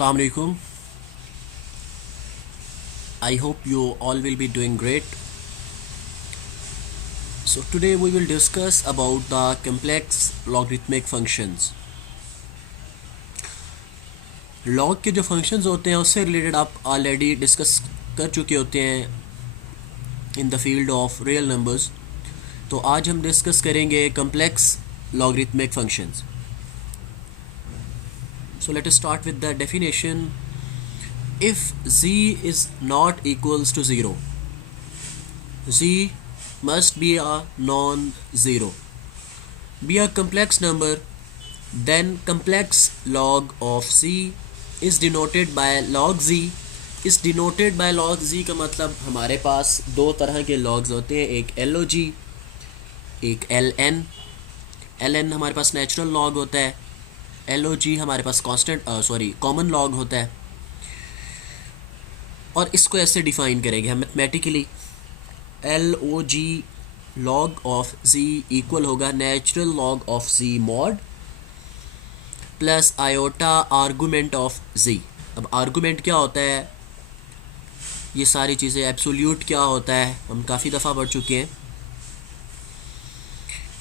Assalamu alaikum. I hope you all will be doing great. So today we will discuss about the complex logarithmic functions. Log के जो functions होते हैं उससे related आप already discuss कर चुके होते हैं in the field of real numbers. तो आज हम डिस्कस करेंगे complex logarithmic functions. So let us start with the definition. If z is not equals to 0, z must be a non-zero, be a complex number, then complex log of z is denoted by log z. इस denoted by log z का मतलब हमारे पास दो तरह के logs होते हैं, एक log एक ln. ln हमारे पास नेचुरल लॉग होता है, log हमारे पास कॉमन लॉग होता है. और इसको ऐसे डिफ़ाइन करेंगे हम mathematically. log log of z equal होगा natural log of z mod plus iota argument of z. अब आर्गूमेंट क्या होता है, ये सारी चीज़ें, एब्सोल्यूट क्या होता है, हम काफ़ी दफ़ा पढ़ चुके हैं.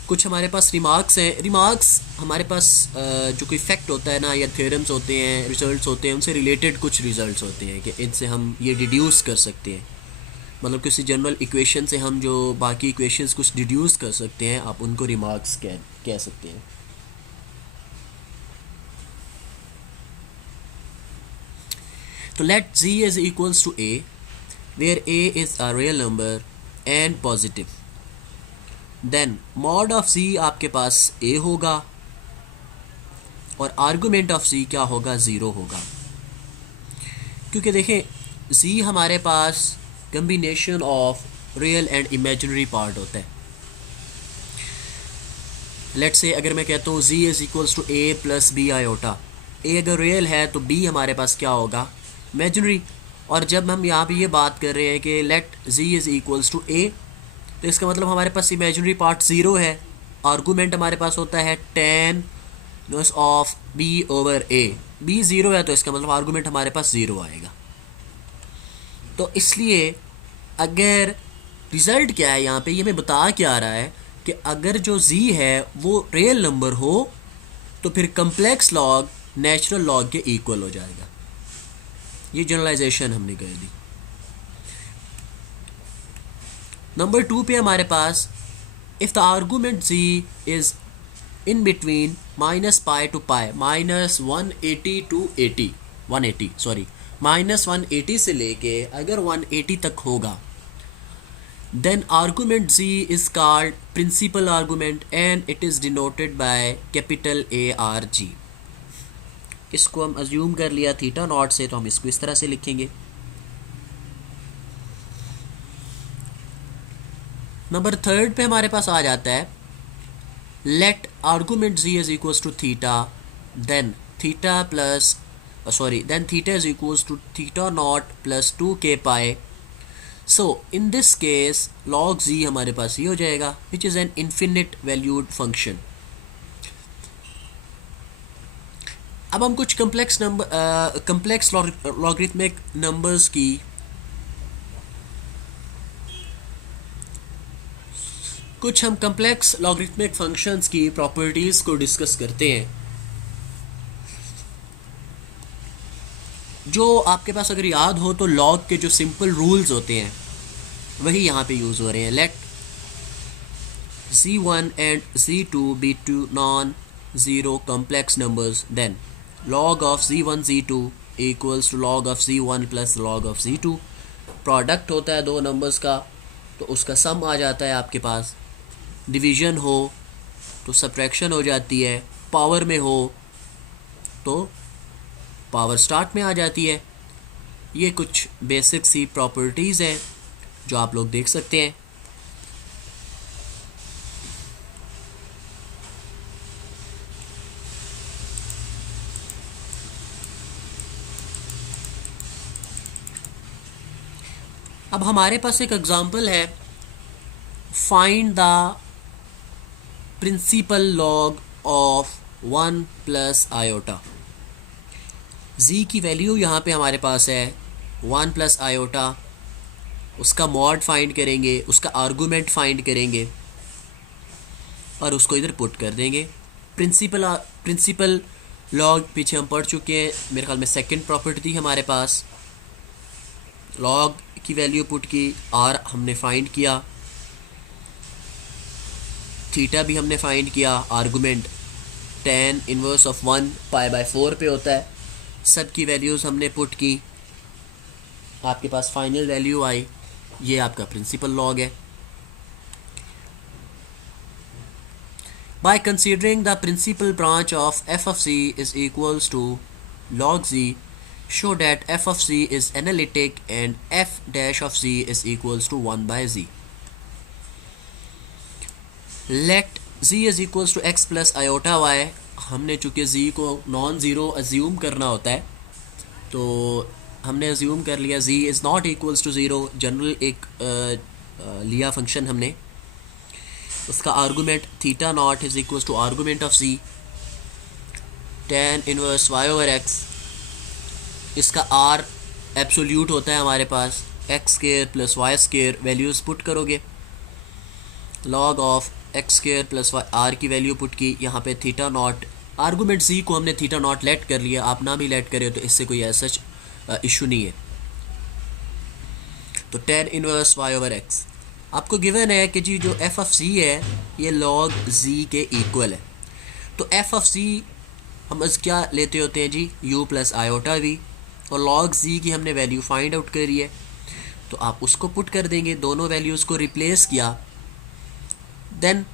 कुछ हमारे पास रिमार्क्स हैं. रिमार्क्स हमारे पास जो कोई फैक्ट होता है ना, या थ्योरम्स होते हैं, रिजल्ट्स होते हैं, उनसे रिलेटेड कुछ रिजल्ट्स होते हैं कि इनसे हम ये डिड्यूस कर सकते हैं. मतलब किसी जनरल इक्वेशन से हम जो बाकी इक्वेशंस कुछ डिड्यूस कर सकते हैं, आप उनको रिमार्क्स कह सकते हैं. तो late z is equals to a, where a is a real number and positive. Then mod of z आपके पास a होगा और आर्गूमेंट ऑफ z क्या होगा, 0 होगा. क्योंकि देखें z हमारे पास combination of real and imaginary part होता है. लेट्स से अगर मैं कहता हूँ z is equals to a plus b iota, a अगर रियल है तो b हमारे पास क्या होगा, इमेजिनरी. और जब हम यहाँ पे ये बात कर रहे हैं कि let z is equals to a, तो इसका मतलब हमारे पास इमेजिनरी पार्ट 0 है. आर्गूमेंट हमारे पास होता है tan of b over a. b 0 है तो इसका मतलब आर्गूमेंट हमारे पास 0 आएगा. तो इसलिए अगर रिज़ल्ट क्या है यहाँ पे, ये मैं बता क्या आ रहा है कि अगर जो z है वो रियल नंबर हो तो फिर कम्प्लेक्स लॉग नेचुरल लॉग के इक्वल हो जाएगा. ये जनरलाइजेशन हमने कर दी. नंबर 2 पे हमारे पास if the argument z is in between minus pi to pi, minus 180 to 80, 180 sorry minus 180 से लेके अगर 180 तक होगा, then argument z is called principal argument and it is denoted by capital ARG. इसको हम अज्यूम कर लिया थीटा नॉट से, तो हम इसको इस तरह से लिखेंगे. नंबर 3 पे हमारे पास आ जाता है let argument z is equals to theta, then theta plus then theta is equals to theta naught plus 2k pi. So in this case log z हमारे पास ये हो जाएगा, which is an infinite valued function. अब हम कुछ complex logarithmic numbers की complex logarithmic functions की प्रॉपर्टीज़ को डिस्कस करते हैं. जो आपके पास अगर याद हो तो लॉग के जो सिंपल रूल्स होते हैं वही यहाँ पे यूज़ हो रहे हैं. Let z1 and z2 be two non zero complex numbers, then log of z1 z2 equals to log of z1 plus log of z2. Product होता है दो नंबर्स का तो उसका सम आ जाता है आपके पास. डिवीज़न हो तो सब्ट्रैक्शन हो जाती है, पावर में हो तो पावर स्टार्ट में आ जाती है. ये कुछ बेसिक सी प्रॉपर्टीज़ हैं जो आप लोग देख सकते हैं. अब हमारे पास एक एग्जांपल है, find the principal log of 1 plus iota. z की वैल्यू यहाँ पे हमारे पास है 1 प्लस आयोटा, उसका मॉड फाइंड करेंगे, उसका आर्गूमेंट फाइंड करेंगे और उसको इधर पुट कर देंगे। प्रिंसिपल लॉग पीछे हम पढ़ चुके हैं, मेरे ख्याल में सेकंड प्रॉपर्टी थी हमारे पास। लॉग की वैल्यू पुट की, आर हमने फाइंड किया, थीटा भी हमने फाइंड किया, आर्गूमेंट tan इनवर्स ऑफ 1 पाई/4 पे होता है। सब की वैल्यूज़ हमने पुट की, आपके पास फाइनल वैल्यू आई। ये आपका प्रिंसिपल लॉग है। By considering the principal branch of f of c is equals to log z, show that f of c is analytic and f dash of c is equals to 1 by z. Let z is equals to x plus iota y. हमने चूँकि z को non zero assume करना होता है, तो हमने assume कर लिया z is not equals to zero. General एक लिया फंक्शन हमने, उसका argument theta not is equals to argument of z tan inverse y over x। इसका r एब्सोल्यूट होता है हमारे पास, x square plus y square. Values put करोगे, log of x square plus y, r की value put की, यहाँ पे थीटा नॉट, आर्गूमेंट z को हमने थीटा नॉट लेट कर लिया। आप ना भी लेट करें तो इससे कोई ऐसा इशू नहीं है। तो tan inverse y over x आपको गिवन है कि जी जो f ऑफ c है ये log z के इक्वल है। तो f ऑफ c हम बस क्या लेते होते हैं जी, u प्लस आयोटा v, और log z की हमने वैल्यू फाइंड आउट करी है, तो आप उसको पुट कर देंगे, दोनों वैल्यूज़ को रिप्लेस किया। Then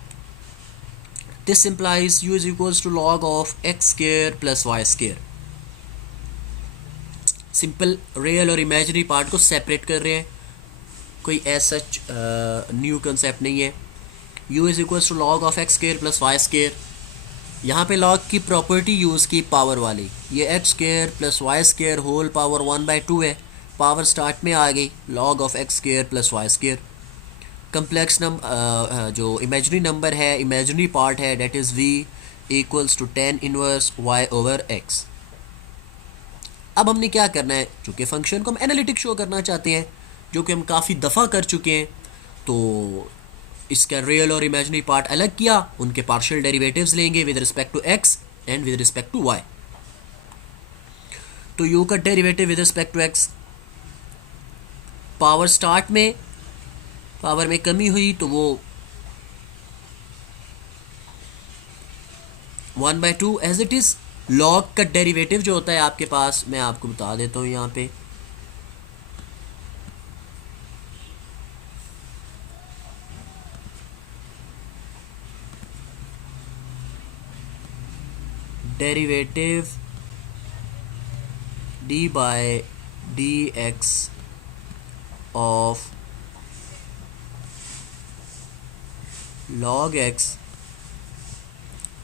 this implies u is equals to log of x square plus y square. Simple real और इमेजिनरी पार्ट को सेपरेट कर रहे हैं, कोई ऐसा न्यू कंसेप्ट नहीं है। u is equals to log of x square plus y square. यहाँ पे log की प्रॉपर्टी यूज़ की पावर वाली, ये x square plus y square whole power 1/2 है, पावर स्टार्ट में आ गई, log of x square plus y square. Complex जो इमेजनरी नंबर है, इमेजनरी पार्ट है, that is v equals to tan inverse y over x। अब हमने क्या करना है, चूँकि फंक्शन को हम एनालिटिक शो करना चाहते हैं, जो कि हम काफ़ी दफ़ा कर चुके हैं, तो इसका रियल और इमेजिनरी पार्ट अलग किया, उनके पार्शियल डेरिवेटिव्स लेंगे with respect to x and with respect to y। तो u का derivative with respect to x, power start में पावर में कमी हुई तो वो 1/2 एज इट इज़। लॉग का डेरिवेटिव जो होता है आपके पास, मैं आपको बता देता हूँ यहाँ पे, derivative d by dx of log x,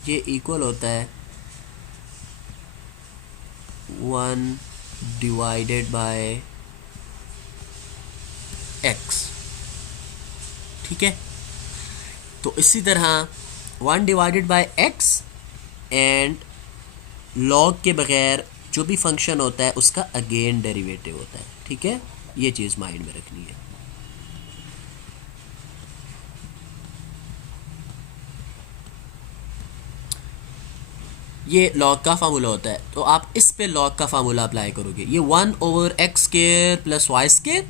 ये इक्वल होता है 1 डिवाइडेड बाय x। ठीक है, तो इसी तरह 1 divided by x and log के बगैर जो भी फंक्शन होता है उसका अगेन डेरिवेटिव होता है। ठीक है, ये चीज़ माइंड में रखनी है। ये log का फार्मूला होता है, तो आप इस पे log का फार्मूला अप्लाई करोगे, ये 1 over x square plus y square,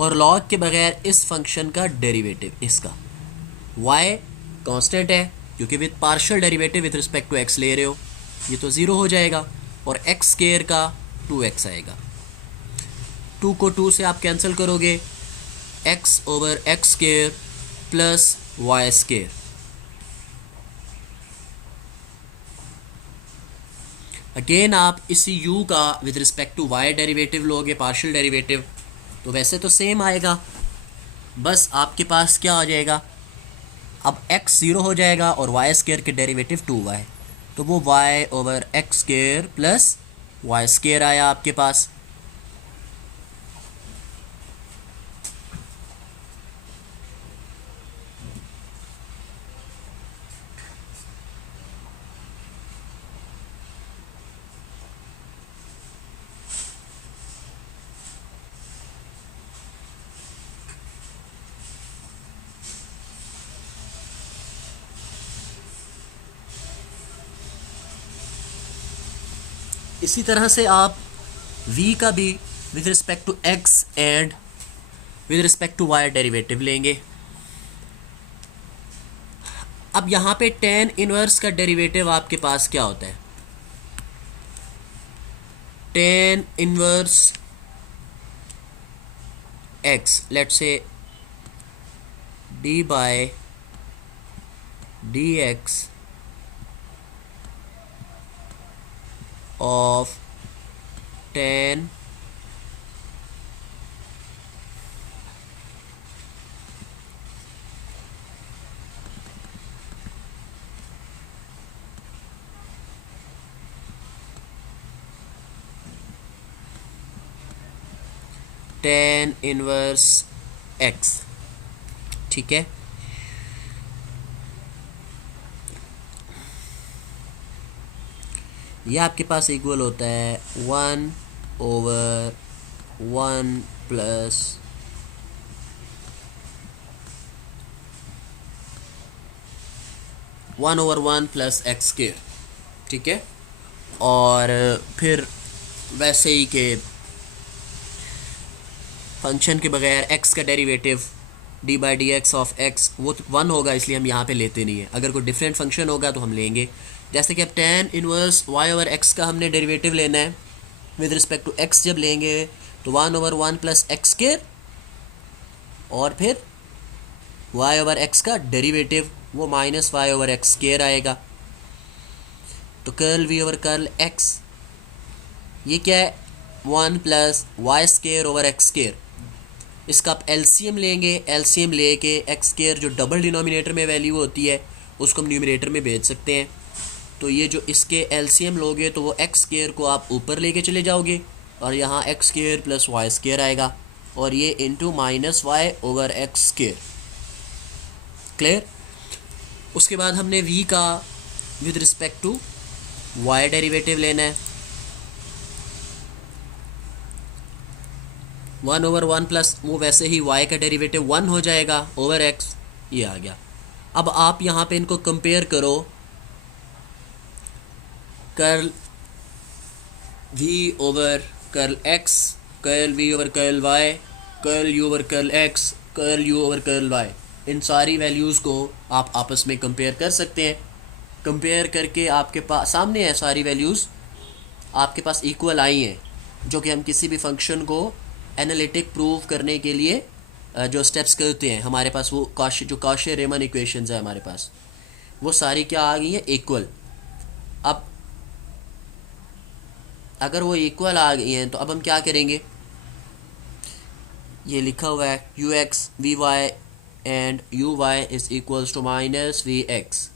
और log के बगैर इस फंक्शन का डेरिवेटिव, इसका y कांस्टेंट है क्योंकि with partial derivative with respect to x ले रहे हो, ये तो ज़ीरो हो जाएगा, और एक्स स्क्वायर का 2x आएगा। 2 को 2 से आप कैंसिल करोगे, x over x square plus y square. Again आप इसी u का with respect to y derivative लोगे, पार्शियल डेरिवेटिव, तो वैसे तो सेम आएगा, बस आपके पास क्या हो जाएगा, अब x ज़ीरो हो जाएगा और वाई स्क्वायर के डेरिवेटिव 2y, तो वो y over x square plus y square आया आपके पास। इसी तरह से आप v का भी with respect to x and with respect to y derivative लेंगे। अब यहाँ पे tan इनवर्स का डेरिवेटिव आपके पास क्या होता है? tan inverse x, let's say d by dx of tan tan inverse x, ठीक है। यह आपके पास इक्वल होता है 1/1 प्लस x स्क्वायर, ठीक है। और फिर वैसे ही के फंक्शन के बगैर x का derivative d by D x of x वो 1 होगा, इसलिए हम यहाँ पे लेते नहीं है। अगर कोई डिफरेंट फंक्शन होगा तो हम लेंगे। जैसे कि अब tan inverse y over x का हमने डेरिवेटिव लेना है विद रिस्पेक्ट टू x, जब लेंगे तो 1/1 प्लस x स्क्वायर और फिर y ओवर x का डेरिवेटिव वो minus y over x square आएगा। तो curl v over curl x ये क्या है? 1 plus y square over x square. इसका आप एलसीएम लेंगे, एलसीएम लेके एक्स स्क्वायर जो डबल डिनोमिनेटर में वैल्यू होती है उसको हम न्यूमरेटर में भेज सकते हैं। तो ये जो इसके एलसीएम लोगे तो वो एक्स स्क्वायर को आप ऊपर लेके चले जाओगे और यहाँ x square plus y square आएगा और ये into minus y over x square. Clear? उसके बाद हमने v का with respect to y derivative लेना है। 1/1 प्लस वो वैसे ही y का डेरिवेटिव 1 हो जाएगा ओवर x, ये आ गया। अब आप यहाँ पे इनको कंपेयर करो, curl v over curl x, curl v over curl y, curl u over curl x, curl u over curl y, इन सारी वैल्यूज़ को आप आपस में कंपेयर कर सकते हैं। कंपेयर करके आपके पास सामने है सारी वैल्यूज़ आपके पास इक्वल आई हैं, जो कि हम किसी भी फंक्शन को एनालिटिक प्रूव करने के लिए जो स्टेप्स करते हैं हमारे पास वो जो कॉशी रीमन इक्वेशंस है हमारे पास वो सारी क्या आ गई हैं? इक्वल। अब अगर वो इक्वल आ गई हैं तो अब हम क्या करेंगे? ये लिखा हुआ है u x v y and u y is equals to minus v x.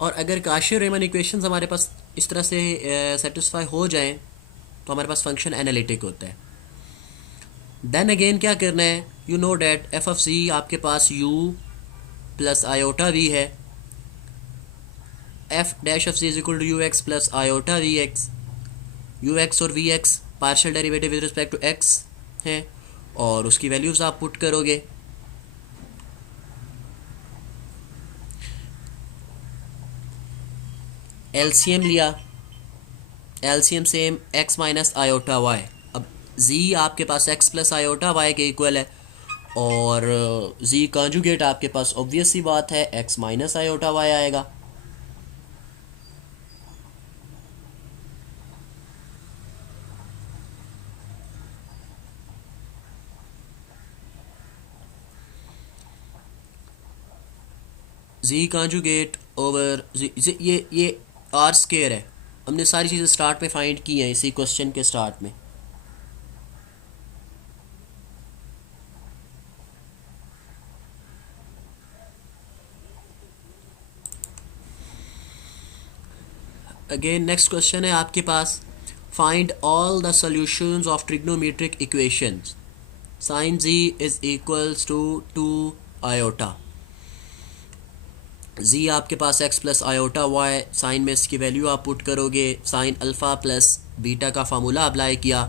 और अगर कॉशी रीमन इक्वेशंस हमारे पास इस तरह से सेटिस्फाई हो जाएं तो हमारे पास फंक्शन एनालिटिक होता है। देन अगेन क्या करना है? You know that f of c आपके पास u प्लस आयोटा वी है, f dash of c is equal to u x plus iota v x. U x और v x partial derivative with respect to x है और उसकी values आप put करोगे। LCM लिया, LCM same x minus iota y. अब z आपके पास x प्लस आयोटा वाई के इक्वल है और z कॉन्जुगेट आपके पास ऑब्वियस सी बात है x माइनस आयोटा वाई आएगा। z कॉन्जुगेट ओवर ये आर स्क्वायर है। हमने सारी चीज़ें स्टार्ट में फाइंड की हैं इसी क्वेश्चन के स्टार्ट में। अगेन नेक्स्ट क्वेश्चन है आपके पास, find all the solutions of trigonometric equations sine z is equals to 2 iota. Z आपके पास x plus iota y, sine में इसकी वैल्यू आप पुट करोगे, साइन अल्फ़ा प्लस बीटा का फार्मूला अप्लाई किया,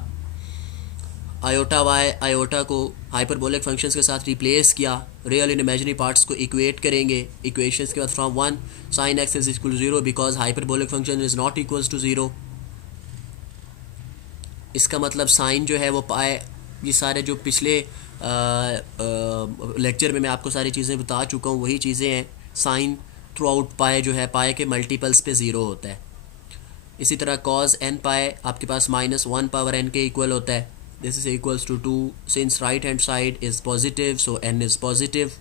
आयोटा वाई आयोटा को हाइपरबोलिक फंक्शंस के साथ रिप्लेस किया, रियल एंड इमेजिनरी पार्ट्स को इक्वेट करेंगे, इक्वेशंस के बाद from one sine x is equal to zero because hyperbolic function is not equals to zero. इसका मतलब साइन जो है वो पाए, ये सारे जो पिछले लेक्चर में मैं आपको सारी चीज़ें बता चुका हूँ वही चीज़ें हैं। साइन थ्रू आउट पाए जो है पाए के मल्टीपल्स पे ज़ीरो होता है। इसी तरह कॉज एन पाए आपके पास माइनस वन पावर एन के इक्वल होता है। This is equals to two, since right hand side is positive so n is positive.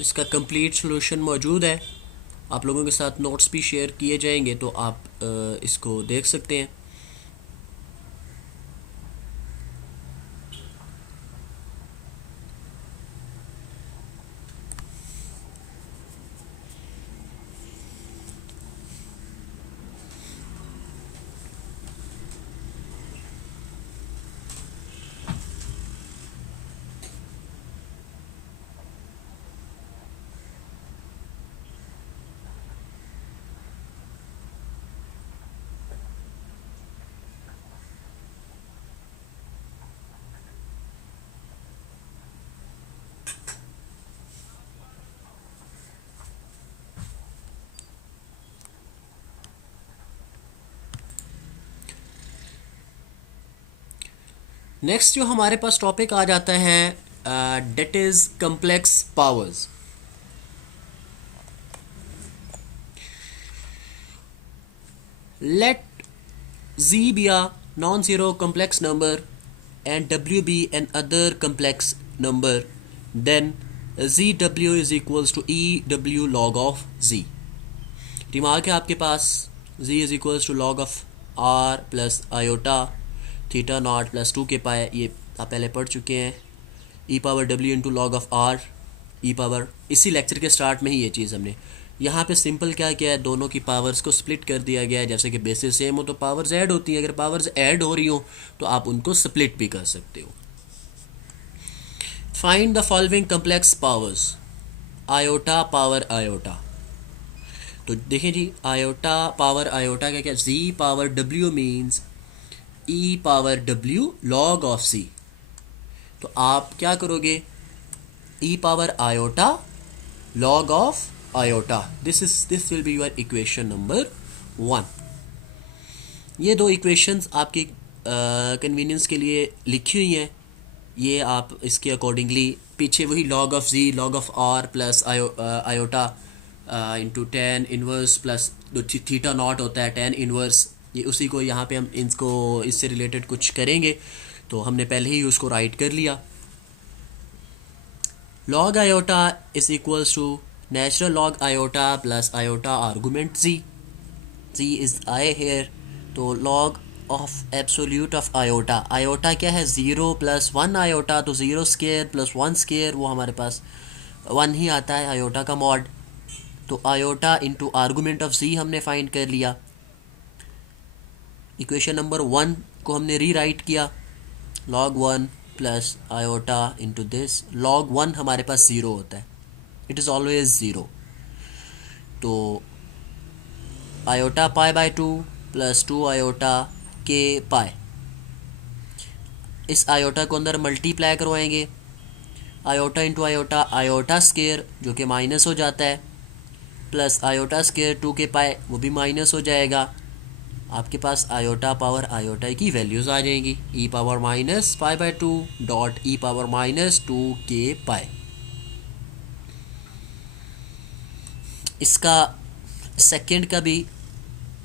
इसका कंप्लीट सॉल्यूशन मौजूद है, आप लोगों के साथ नोट्स भी शेयर किए जाएंगे तो आप इसको देख सकते हैं। नेक्स्ट जो हमारे पास टॉपिक आ जाता है that is complex powers. Let z be a non-zero complex number and w be another complex number, then zw is equals to ew log of z. Remark है आपके पास z is equals to log of r plus iota theta naught plus two के पाए, ये आप पहले पढ़ चुके हैं, e power w into log of r e power, इसी लेक्चर के स्टार्ट में ही ये चीज़ हमने यहाँ पे सिंपल क्या किया है, दोनों की पावर्स को स्प्लिट कर दिया गया है। जैसे कि बेसिस सेम हो तो पावर्स ऐड होती हैं, अगर पावर्स ऐड हो रही हो तो आप उनको स्प्लिट भी कर सकते हो। Find the following complex powers, iota power iota. तो देखें जी, आयोटा पावर आयोटा का क्या, z power w means e power w log of c। तो आप क्या करोगे, e power iota log of iota, this will be your equation number 1। ये दो इक्वेशंस आपकी कन्वीनियंस के लिए लिखी हुई हैं, ये आप इसके अकॉर्डिंगली पीछे वही log of z log of r plus iota into tan inverse plus theta naught होता है टेन इनवर्स, ये उसी को यहाँ पे हम इसको इससे रिलेटेड कुछ करेंगे तो हमने पहले ही उसको राइट कर लिया। log iota is equals to natural log iota plus iota argument z is I here, तो log of absolute of iota, iota क्या है, ज़ीरो प्लस वन आयोटा, तो zero square plus one square वो हमारे पास one ही आता है iota का mod. तो iota into argument of z हमने फाइंड कर लिया। इक्वेशन नंबर 1 को हमने री राइट किया, log 1 plus iota into this, log 1 हमारे पास ज़ीरो होता है, इट इज़ ऑलवेज ज़ीरो, तो iota pi by two plus two iota के पाई, इस आयोटा को अंदर मल्टीप्लाई करवाएंगे, iota into iota iota square जो कि माइनस हो जाता है, plus iota square to k पाई वो भी माइनस हो जाएगा, आपके पास आयोटा पावर आयोटा की वैल्यूज़ आ जाएंगी, e power minus pi by two dot e power minus two k pi. इसका सेकंड का भी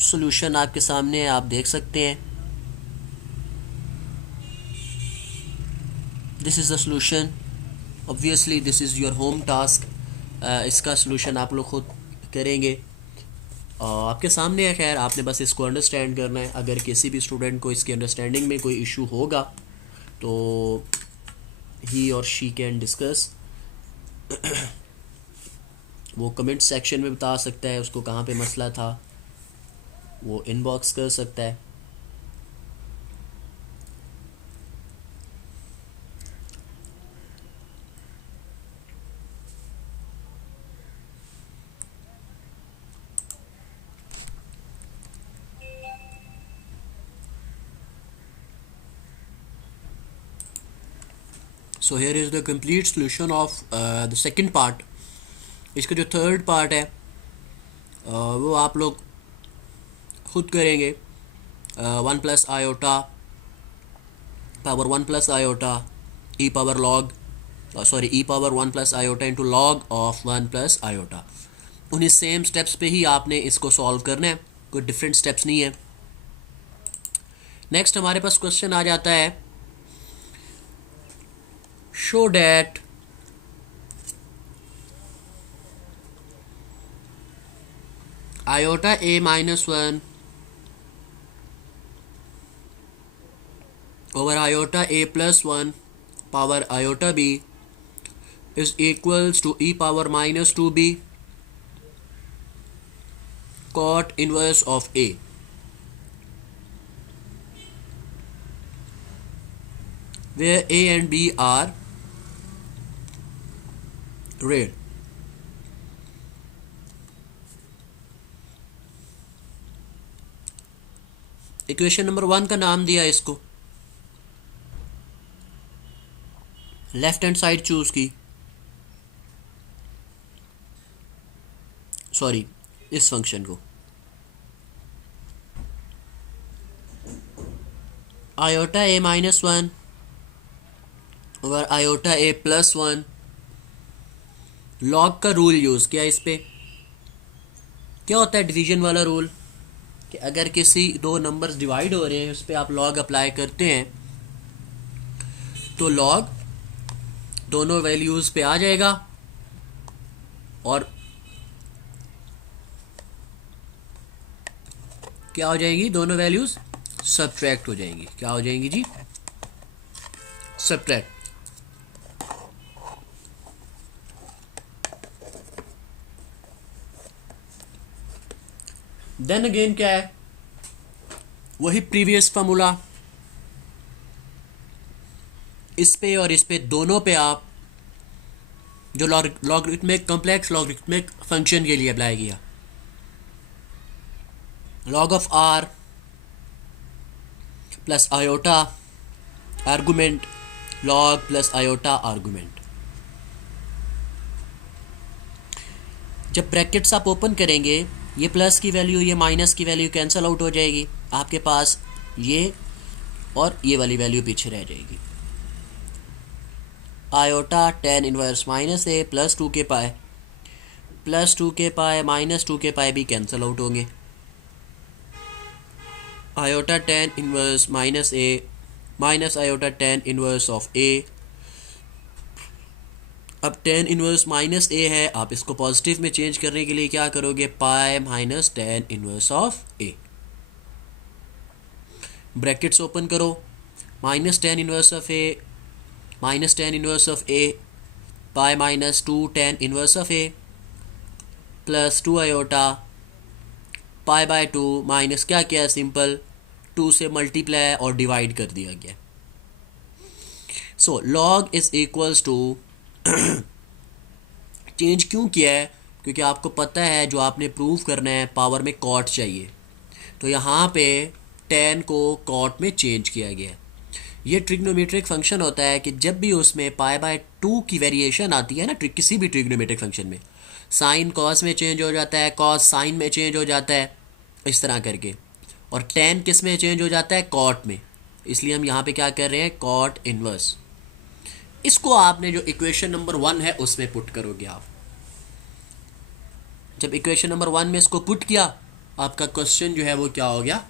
सॉल्यूशन आपके सामने है, आप देख सकते हैं। This is the solution, obviously this is your home task. इसका सॉल्यूशन आप लोग खुद करेंगे, आपके सामने है। खैर आपने बस इसको अंडरस्टैंड करना है। अगर किसी भी स्टूडेंट को इसकी अंडरस्टैंडिंग में कोई इशू होगा तो ही और शी कैन डिस्कस। वो कमेंट सेक्शन में बता सकता है उसको कहाँ पे मसला था, वो इनबॉक्स कर सकता है। So here is the complete solution of the second part. इसका जो थर्ड पार्ट है वो आप लोग खुद करेंगे। One plus iota power one plus iota E power log sorry E power one plus iota into log of one plus iota. उन्हीं same steps पे ही आपने इसको सॉल्व करना है, कोई डिफरेंट स्टेप्स नहीं है। नेक्स्ट हमारे पास क्वेश्चन आ जाता है, show that iota a minus 1 over iota a plus 1 power iota b is equals to e power minus 2b cot inverse of a, where a and b are real. Equation number 1 का नाम दिया इसको, left hand side choose की, sorry इस function को iota ए minus 1 और iota ए plus 1। Log का rule use किया इस पे। क्या होता है डिवीजन वाला रूल, कि अगर किसी दो नंबर्स डिवाइड हो रहे हैं उस पर आप लॉग अप्लाई करते हैं तो लॉग दोनों वैल्यूज़ पे आ जाएगा और क्या हो जाएंगी, दोनों वैल्यूज़ सब्ट्रैक्ट हो जाएंगी। क्या हो जाएंगी जी, सब्ट्रैक्ट। देन अगेन क्या है, वही प्रीवियस फार्मूला, इस पे और इस पे दोनों पे आप जो लॉगरिथमिक कॉम्प्लेक्स लॉगरिथमिक फंक्शन के लिए अप्लाई किया, log of r plus iota argument log plus iota argument. जब ब्रैकेट्स आप ओपन करेंगे ये प्लस की वैल्यू ये माइनस की वैल्यू कैंसिल आउट हो जाएगी, आपके पास ये और ये वाली वैल्यू पीछे रह जाएगी। आयोटा टेन इनवर्स माइनस ए plus 2 k pi plus 2 k pi minus 2 k pi भी कैंसिल आउट होंगे। Iota tan inverse minus a minus iota tan inverse of a. अब टेन इनवर्स माइनस ए है, आप इसको पॉजिटिव में चेंज करने के लिए क्या करोगे, pi minus tan inverse of a. Brackets open करो, minus tan inverse of a minus tan inverse of a pi minus 2 tan inverse of a plus 2 iota pi by 2 minus क्या किया, simple 2 से multiply और divide कर दिया गया। So log is equals to change क्यों किया है, क्योंकि आपको पता है जो आपने प्रूव करना है पावर में कॉट चाहिए, तो यहाँ पे 10 को कॉट में चेंज किया गया है। ये ट्रिग्नोमेट्रिक फंक्शन होता है कि जब भी उसमें पाई बाय 2 की वेरिएशन आती है ना, किसी भी ट्रिग्नोमेट्रिक फंक्शन में साइन कॉस में चेंज हो जाता है, कॉस साइन में चेंज हो जाता है, इस तरह करके। और tan किस में चेंज हो जाता है, cot में, इसलिए हम यहाँ पे क्या कर रहे हैं, cot इनवर्स। इसको आपने जो इक्वेशन नंबर 1 है उसमें पुट करोगे आप। जब इक्वेशन नंबर 1 में इसको पुट किया, आपका क्वेश्चन जो है वो क्या हो गया,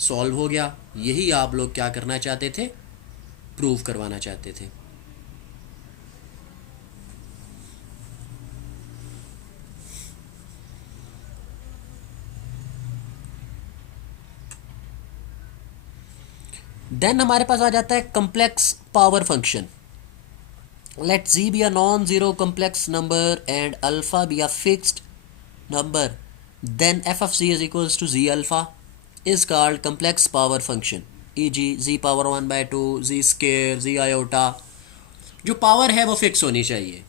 सॉल्व हो गया। यही आप लोग क्या करना चाहते थे, प्रूव करवाना चाहते थे। देन हमारे पास आ जाता है complex power function. Let z be a non zero complex number and alpha be a fixed number, then f of z is equals to z alpha is called complex power function, e.g. z power 1 by 2, z square, z iota। जो power है वो fix होनी चाहिए।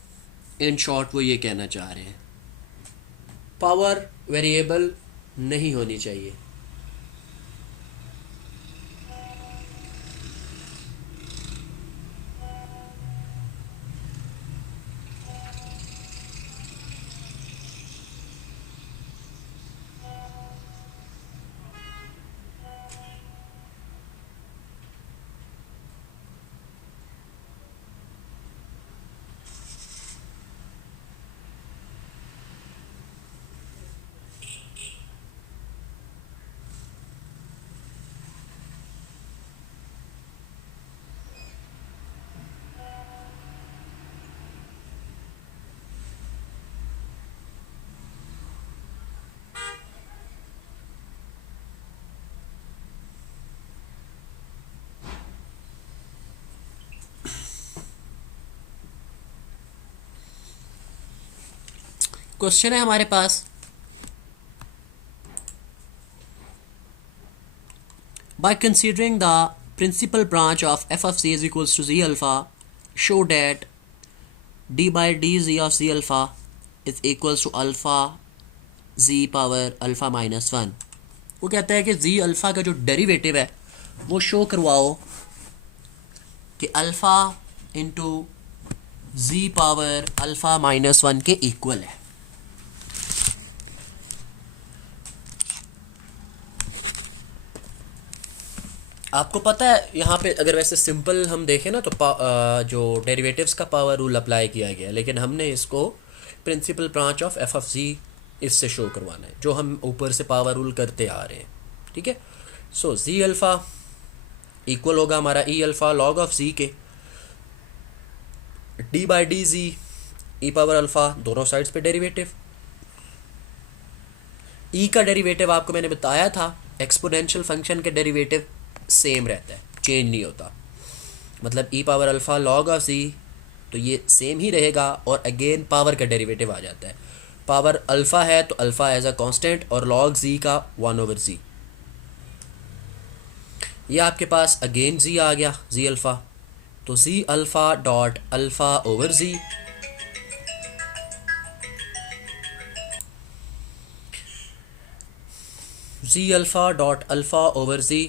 In short वो ये कहना चाह रहे हैं, पावर वेरिएबल नहीं होनी चाहिए। क्वेश्चन है हमारे पास, by considering the principal branch of f of z is equals to z alpha, show that d by dz of z alpha is equals to alpha z power alpha minus 1। वो कहता है कि z alpha का जो derivative है वो show करवाओ कि alpha into z power alpha minus 1 के इक्वल है। आपको पता है यहाँ पे अगर वैसे सिंपल हम देखें ना तो जो डेरिवेटिव्स का पावर रूल अप्लाई किया गया, लेकिन हमने इसको principal branch of f of z इससे शो करवाना है, जो हम ऊपर से पावर रूल करते आ रहे हैं। ठीक है, सो जी अल्फ़ा इक्वल होगा हमारा ई अल्फ़ा लॉग ऑफ जी के, D by D G E power alpha, दोनों साइड्स पे डेरिवेटिव। ई का डेरिवेटिव आपको मैंने बताया था, एक्सपोनेंशियल फंक्शन के डेरिवेटिव सेम रहता है, चेंज नहीं होता। मतलब ई पावर अल्फ़ा लॉग ऑफ जी, तो ये सेम ही रहेगा, और अगेन पावर का डेरिवेटिव आ जाता है। पावर अल्फ़ा है तो अल्फ़ा एज अ कांस्टेंट, और लॉग जी का 1/z। ये आपके पास अगेन जी आ गया, जी अल्फ़ा, तो जी अल्फ़ा डॉट अल्फ़ा ओवर जी, जी अल्फ़ा डॉट अल्फ़ा ओवर जी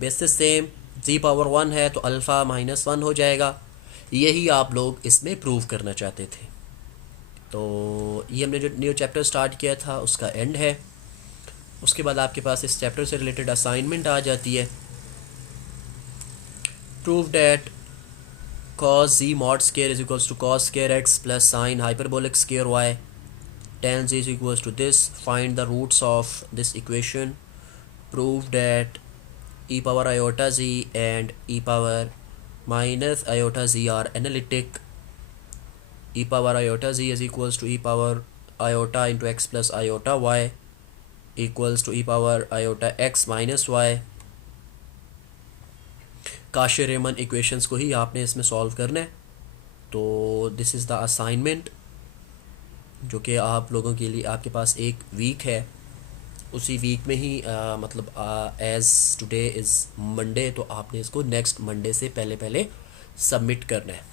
बेसिस सेम, जी पावर 1 है तो अल्फ़ा माइनस 1 हो जाएगा। यही आप लोग इसमें प्रूव करना चाहते थे। तो ये हमने जो न्यू चैप्टर स्टार्ट किया था उसका एंड है। उसके बाद आपके पास इस चैप्टर से रिलेटेड असाइनमेंट आ जाती है, prove that cos z mod square is equals to cos square x plus sin hyperbolic square y, tan z is equals to this, find the roots of this equation, prove that e power iota z and e power minus iota z are analytic, e power iota z is equals to e power iota into x plus iota y equals to e power iota x minus y। Cauchy Riemann equations को ही आपने इसमें solve करना है। तो this is the assignment, जो कि आप लोगों के लिए आपके पास एक वीक है, उसी वीक में ही मतलब एज़ टुडे इज़ मंडे, तो आपने इसको नेक्स्ट मंडे से पहले पहले सबमिट करना है।